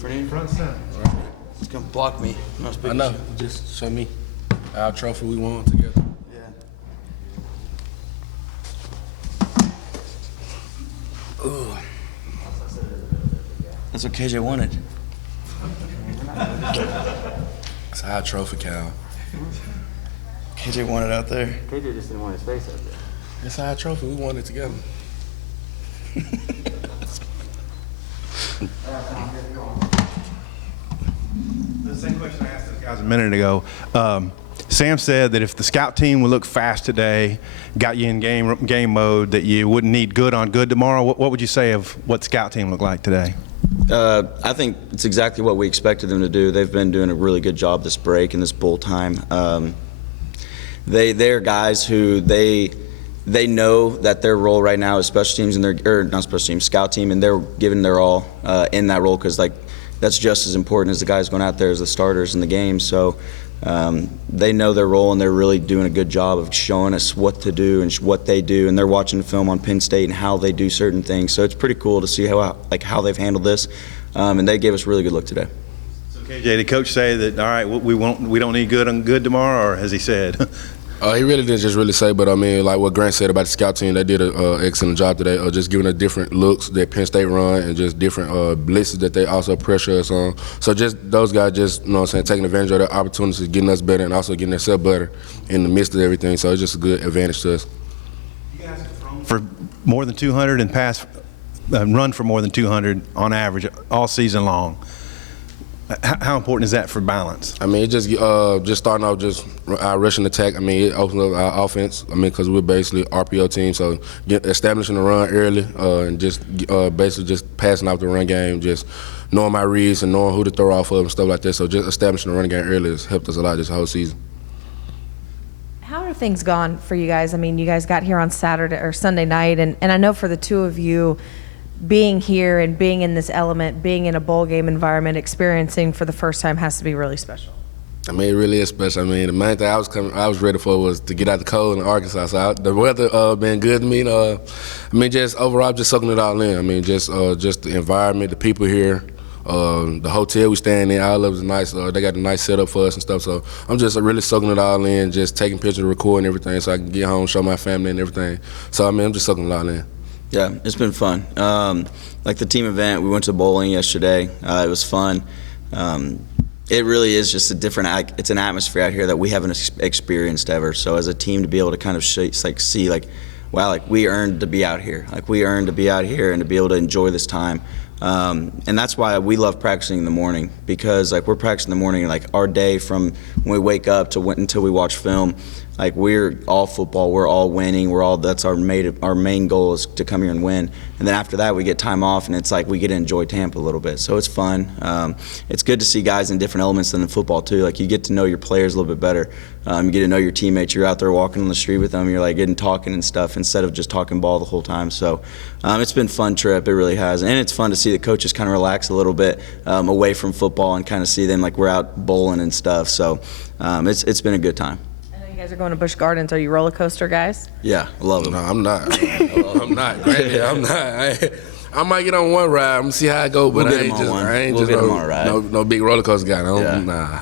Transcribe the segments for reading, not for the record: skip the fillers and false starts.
front of you? Front center. It's gonna block me. I know. Just show me our trophy we won together. Yeah. Ooh. That's what KJ wanted. It's our trophy, Cal. KJ wanted out there. KJ just didn't want his face out there. It's our trophy. We won it together. The same question I asked those guys a minute ago. Sam said that if the scout team would look fast today, got you in game mode, that you wouldn't need good on good tomorrow. What would you say of what scout team looked like today? I think it's exactly what we expected them to do. They've been doing a really good job this break and this bowl time. They're guys who they know that their role right now is special teams and not special teams, scout team, and they're giving their all in that role because that's just as important as the guys going out there as the starters in the game. So they know their role and they're really doing a good job of showing us what to do and what they do. And they're watching the film on Penn State and how they do certain things. So it's pretty cool to see how they've handled this. And they gave us a really good look today. So KJ, did coach say that all right, we don't need good on good tomorrow, or has he said? He really didn't just really say, but I mean, like what Grant said about the scout team, they did an excellent job today, just giving us different looks that Penn State run and just different blitzes that they also pressure us on. So just those guys just, you know what I'm saying, taking advantage of their opportunities, getting us better and also getting themselves better in the midst of everything. So it's just a good advantage to us. You guys have thrown for more than 200 and run for more than 200 on average all season long. How important is that for balance? I mean, it just starting off just our rushing attack. I mean, it opens up our offense. I mean, because we're basically RPO team, so establishing the run early and just basically just passing out the run game, just knowing my reads and knowing who to throw off of and stuff like that. So just establishing the run game early has helped us a lot this whole season. How are things gone for you guys? I mean, you guys got here on Saturday or Sunday night, and I know for the two of you, being here and being in this element, being in a bowl game environment, experiencing for the first time has to be really special. I mean, it really is special. I mean, the main thing I was ready for was to get out the cold in Arkansas. So the weather been good to me. I mean, just overall, just soaking it all in. I mean, just the environment, the people here, the hotel we staying in, all of it is nice. They got a nice setup for us and stuff. So I'm just really soaking it all in, just taking pictures, recording everything, so I can get home, show my family and everything. So I mean, I'm just soaking it all in. Yeah, it's been fun. Like the team event, we went to bowling yesterday. It was fun. It really is just a different. It's an atmosphere out here that we haven't experienced ever. So as a team, to be able to kind of see wow, we earned to be out here. We earned to be out here and to be able to enjoy this time. And that's why we love practicing in the morning, because we're practicing in the morning, our day from when we wake up to until we watch film. We're all football, we're all winning, that's our main goal is to come here and win. And then after that we get time off and it's we get to enjoy Tampa a little bit. So it's fun. It's good to see guys in different elements than in football too. You get to know your players a little bit better. You get to know your teammates. You're out there walking on the street with them, you're getting talking and stuff instead of just talking ball the whole time. So it's been a fun trip, it really has. And it's fun to see the coaches kind of relax a little bit away from football and kind of see them we're out bowling and stuff. So it's been a good time. You guys are going to Busch Gardens. Are you roller coaster guys? Yeah, I love them. No, I'm not. I'm not. Granted, I'm not. I might get on one ride. I'm gonna see how it goes, but I ain't just no big roller coaster guy. Nah.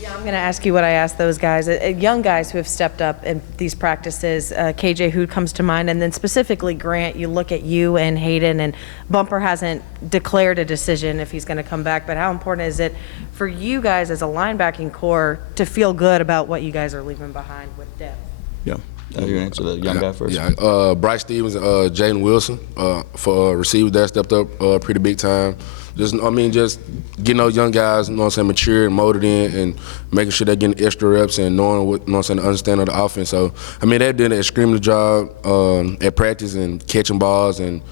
Yeah, I'm going to ask you what I asked those guys, young guys who have stepped up in these practices. KJ, who comes to mind, and then specifically Grant. You look at you and Hayden, and Bumper hasn't declared a decision if he's going to come back. But how important is it for you guys as a linebacking core to feel good about what you guys are leaving behind with depth? Yeah. You're going to answer the young guy first? Yeah, Bryce Stevens and Jaden Wilson for receivers that stepped up pretty big time. Just getting those young guys, mature and molded in and making sure they're getting extra reps and knowing what, the understanding of the offense. So, they're doing an extremely job at practice and catching balls and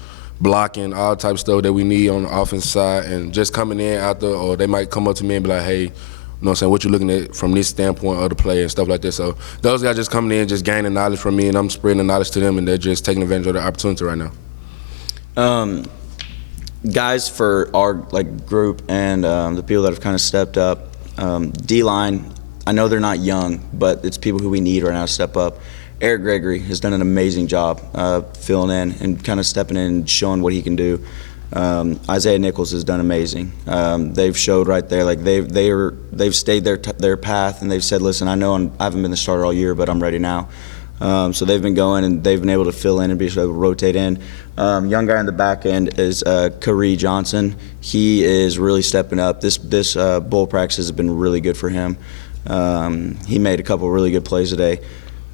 blocking, all types of stuff that we need on the offensive side, and just coming in out there, or they might come up to me and be like, hey, what you looking at from this standpoint of the play and stuff like that. So those guys just coming in, just gaining knowledge from me, and I'm spreading the knowledge to them, and they're just taking advantage of the opportunity right now. Guys for our group and the people that have kind of stepped up, D-line, I know they're not young, but it's people who we need right now to step up. Eric Gregory has done an amazing job filling in and kind of stepping in and showing what he can do. Isaiah Nichols has done amazing. They've showed right there, like they've stayed their path, and they've said, listen, I know I haven't been the starter all year, but I'm ready now. So they've been going, and they've been able to fill in and be able to rotate in. Young guy in the back end is Kari Johnson. He is really stepping up. This bowl practice has been really good for him. He made a couple really good plays today.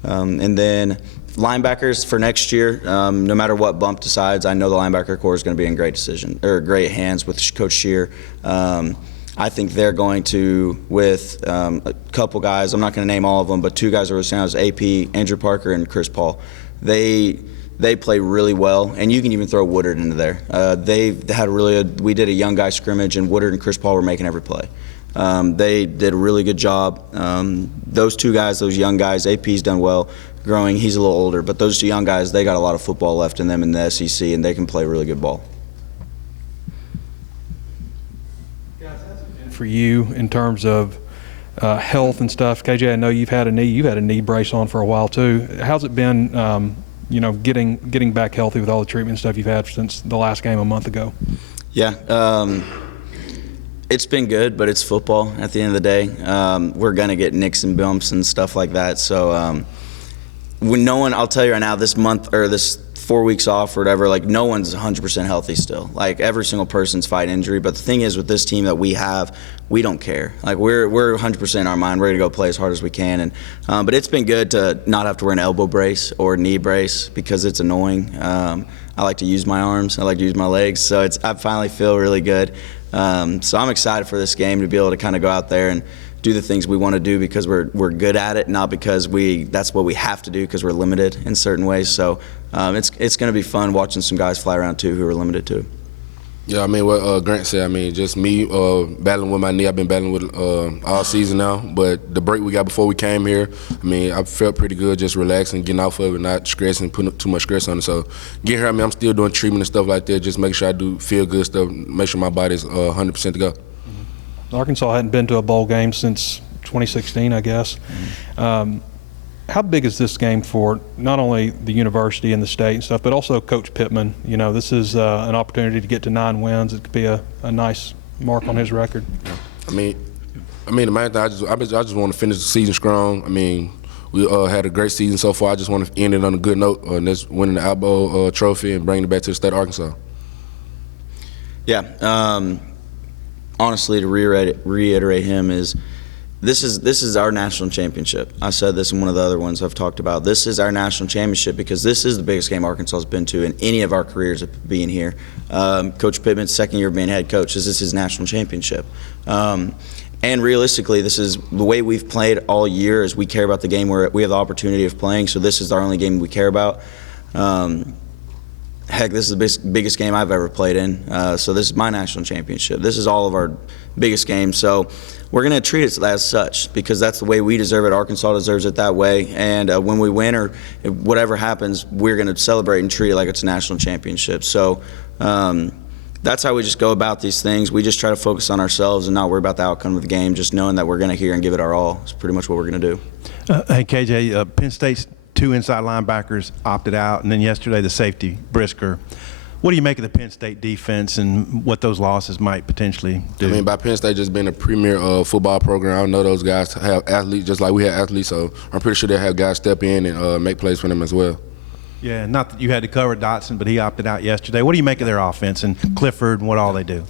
And then linebackers for next year, no matter what Bump decides, I know the linebacker core is going to be in great hands with Coach Shear. I think they're going to, with a couple guys, I'm not going to name all of them, but two guys are really sound, AP, Andrew Parker, and Chris Paul. They play really well, and you can even throw Woodard into there. We did a young guy scrimmage, and Woodard and Chris Paul were making every play. They did a really good job. Those two guys, those young guys, AP's done well growing. He's a little older, but those two young guys, they got a lot of football left in them in the SEC, and they can play really good ball. For you in terms of health and stuff, KJ, I know you've had a knee brace on for a while too. How's it been, getting back healthy with all the treatment and stuff you've had since the last game a month ago? Yeah, it's been good, but it's football at the end of the day. We're gonna get nicks and bumps and stuff like that. So when no one, I'll tell you right now, this month or this 4 weeks off or whatever, like no one's 100% healthy still. Like every single person's fighting injury. But the thing is, with this team that we have, we don't care. Like we're 100% in our mind. We're gonna go play as hard as we can. And but it's been good to not have to wear an elbow brace or a knee brace because it's annoying. I like to use my arms. I like to use my legs. So I finally feel really good. So I'm excited for this game to be able to kind of go out there and do the things we want to do because we're good at it, not because that's what we have to do because we're limited in certain ways. So it's going to be fun watching some guys fly around too who are limited too. Yeah, I mean, what Grant said, I mean, just me battling with my knee. I've been battling with all season now, but the break we got before we came here, I mean, I felt pretty good just relaxing, getting off of it, not stressing, putting too much stress on it. So getting here, I mean, I'm still doing treatment and stuff like that, just make sure I do feel good stuff, make sure my body's 100% to go. Arkansas hadn't been to a bowl game since 2016, I guess. How big is this game for not only the university and the state and stuff, but also Coach Pittman? You know, this is an opportunity to get to 9 wins. It could be a nice mark on his record. I mean, the main thing, I just want to finish the season strong. I mean, we had a great season so far. I just want to end it on a good note, and that's winning the Outback trophy and bringing it back to the state of Arkansas. Yeah. Honestly, to reiterate him is this is our national championship. I said this in one of the other ones I've talked about. This is our national championship because this is the biggest game Arkansas has been to in any of our careers of being here. Coach Pittman's second year of being head coach. This is his national championship. And realistically, this is the way we've played all year is we care about the game where we have the opportunity of playing, so this is our only game we care about. Heck, this is the biggest game I've ever played in. So this is my national championship. This is all of our biggest games. So we're going to treat it as such because that's the way we deserve it. Arkansas deserves it that way. And when we win or whatever happens, we're going to celebrate and treat it like it's a national championship. So that's how we just go about these things. We just try to focus on ourselves and not worry about the outcome of the game, just knowing that we're going to hear and give it our all. It's pretty much what we're going to do. Hey, KJ, Penn State's 2 inside linebackers opted out, and then yesterday the safety, Brisker. What do you make of the Penn State defense and what those losses might potentially do? I mean, by Penn State just being a premier football program, I know those guys have athletes just like we have athletes, so I'm pretty sure they'll have guys step in and make plays for them as well. Yeah, not that you had to cover Dotson, but he opted out yesterday. What do you make of their offense and Clifford and what all they do?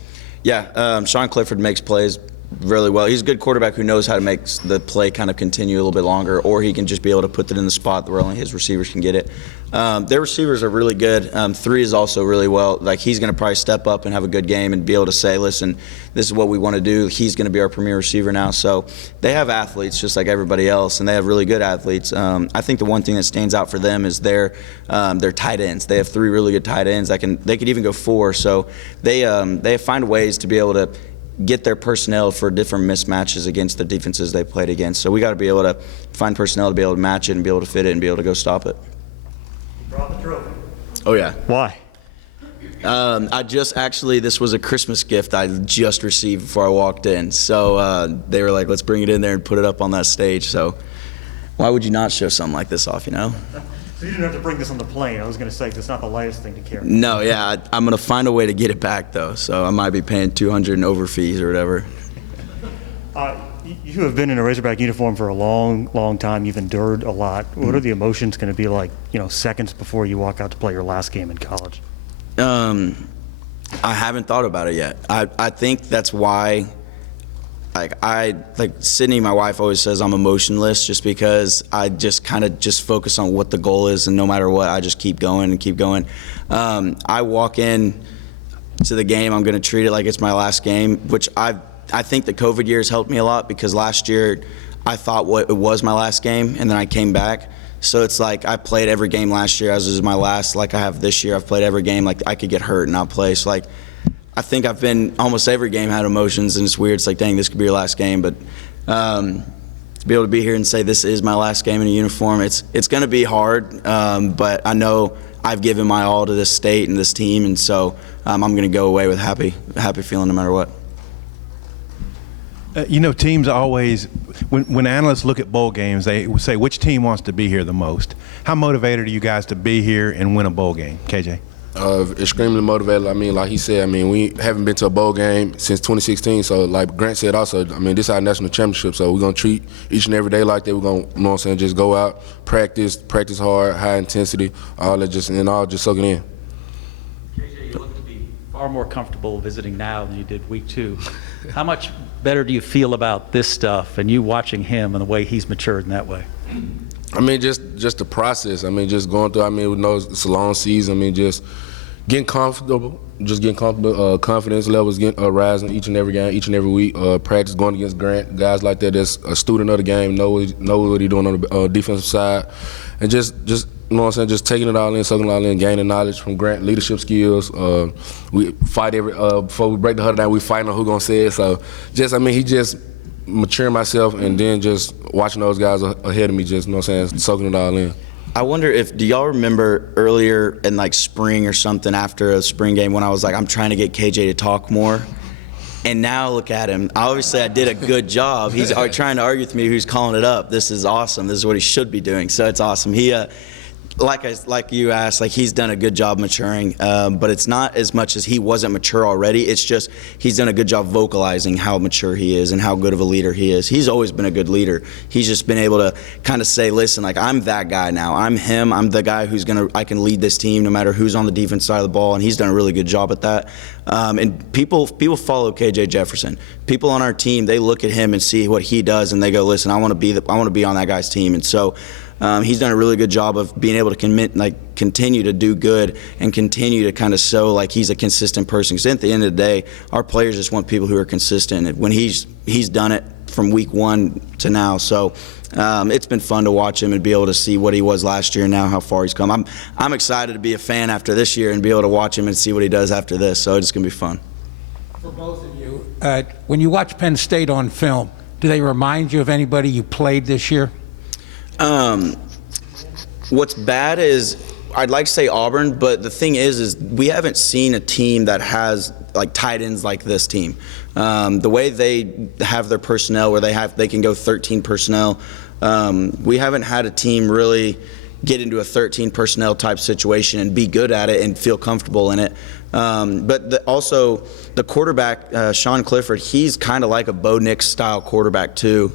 Yeah, Sean Clifford makes plays really well. He's a good quarterback who knows how to make the play kind of continue a little bit longer, or he can just be able to put it in the spot where only his receivers can get it. Their receivers are really good. 3 is also really well. Like, he's going to probably step up and have a good game and be able to say, listen, this is what we want to do. He's going to be our premier receiver now. So they have athletes just like everybody else, and they have really good athletes. I think the one thing that stands out for them is their tight ends. They have 3 really good tight ends. They could even go 4. So they find ways to be able to get their personnel for different mismatches against the defenses they played against. So we got to be able to find personnel to be able to match it and be able to fit it and be able to go stop it. Brought the trophy. Oh, yeah. Why? This was a Christmas gift I just received before I walked in. So they were like, let's bring it in there and put it up on that stage. So why would you not show something like this off, you know? So you didn't have to bring this on the plane. I was going to say, 'cause it's not the lightest thing to carry. No, yeah, I'm going to find a way to get it back, though. So I might be paying $200 and over fees or whatever. You have been in a Razorback uniform for a long, long time. You've endured a lot. What are the emotions going to be like, seconds before you walk out to play your last game in college? I haven't thought about it yet. I think that's why, like Sydney, my wife, always says I'm emotionless, just because I just kind of just focus on what the goal is, and no matter what, I just keep going and keep going. I walk in to the game, I'm going to treat it like it's my last game, which I think the COVID years helped me a lot, because last year I thought it was my last game, and then I came back. So it's like I played every game last year as it was my last. Like I have this year, I've played every game. Like I could get hurt and not play. So like I think I've been almost every game had emotions, and it's weird. It's like, dang, this could be your last game. But to be able to be here and say this is my last game in a uniform, it's going to be hard. But I know I've given my all to this state and this team, and so I'm going to go away with happy feeling no matter what. Teams always, when analysts look at bowl games, they say which team wants to be here the most. How motivated are you guys to be here and win a bowl game, KJ? Extremely motivated. I mean, like he said, we haven't been to a bowl game since 2016. So, like Grant said also, this is our national championship. So we're going to treat each and every day like that. We're going to, just go out, practice hard, high intensity, all just soak it in. KJ, you look to be far more comfortable visiting now than you did week 2. How much better do you feel about this stuff and you watching him and the way he's matured in that way? Just the process. Just going through. We know it's a long season. Just getting comfortable. Confidence levels rising each and every game, each and every week. Practice going against Grant, guys like that. That's a student of the game. Know what he's doing on the defensive side, and just just taking it all in, soaking it all in, gaining knowledge from Grant, leadership skills. We fight before we break the huddle down. We fighting on who gonna say it. So he just maturing myself, and then just watching those guys ahead of me, soaking it all in. I wonder do y'all remember earlier in like spring or something after a spring game when I was like, I'm trying to get KJ to talk more? And now look at him. Obviously, I did a good job. He's trying to argue with me who's calling it up. This is awesome. This is what he should be doing. So it's awesome. He, like you asked, he's done a good job maturing, but it's not as much as he wasn't mature already. It's just he's done a good job vocalizing how mature he is and how good of a leader he is. He's always been a good leader. He's just been able to kind of say, listen, I'm that guy now. I'm him. I'm the guy I can lead this team no matter who's on the defense side of the ball, and he's done a really good job at that. And people follow KJ Jefferson. People on our team, they look at him and see what he does, and they go, listen, I want to be on that guy's team. And so he's done a really good job of being able to continue to do good and continue to kind of show he's a consistent person. Because at the end of the day, our players just want people who are consistent. And when he's done it from week 1 to now, so it's been fun to watch him and be able to see what he was last year and now how far he's come. I'm excited to be a fan after this year and be able to watch him and see what he does after this. So it's going to be fun. For both of you, when you watch Penn State on film, do they remind you of anybody you played this year? What's bad is I'd like to say Auburn, but the thing is we haven't seen a team that has tight ends like this team. The way they have their personnel, where they can go 13 personnel, we haven't had a team really get into a 13 personnel type situation and be good at it and feel comfortable in it. But also the quarterback, Sean Clifford, he's kind of like a Bo Nix style quarterback too.